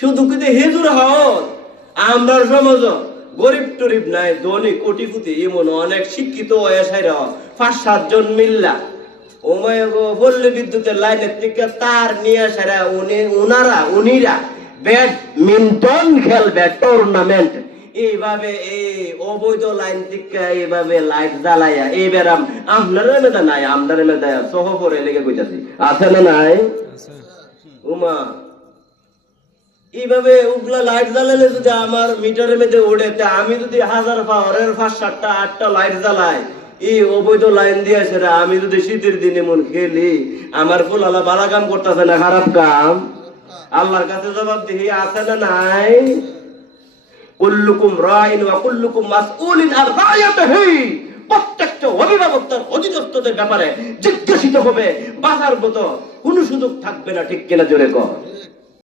শুধু কিন্তু হেজুর হওয়ার আমরা সমাজ গরিব টরিব নাই, ধনী কোটিপতি এমন অনেক শিক্ষিত এসাইরা 5-7 জন মিল্লা ওমায় পল্লী বিদ্যুতের লাইনের থেকে তার নিয়ে সারা উনিরা ব্যাডমিন্টন খেলবে টুর্নামেন্ট এইভাবে এই অবৈধ লাইন থেকে এইভাবে লাইট জ্বালাইয়া এইবার আপনার মেধা নাই, আপনার মেধা সহ পরে লেগে কইতাছি আছে না নাই উমা এইভাবে উগলা লাইট জ্বালালে যদি আমার মিটারের মধ্যে ওঠে, আমি যদি 1000 পাওয়ারের 5-7-8টা লাইট জ্বালাই এই অবৈধ লাইন দিয়ে সেটা আমি যদি শীতের দিনে মন খেলি, আমার ফুল আল্লাহ ভালো কাম করতেছে না খারাপ কাম? আল্লাহর কাছে জবাব দিই আছে না নাই? কুল্লুকুম রাইন ওয়া কুল্লুকুম মাসউলিন আন রায়াতিহি, প্রত্যেকটা অভিভাবক তার অধিদপ্তরের ব্যাপারে জিজ্ঞাসিত হবে, বাঁচার মতো কোনো সুযোগ থাকবে না, ঠিক কিনা জোরে কর।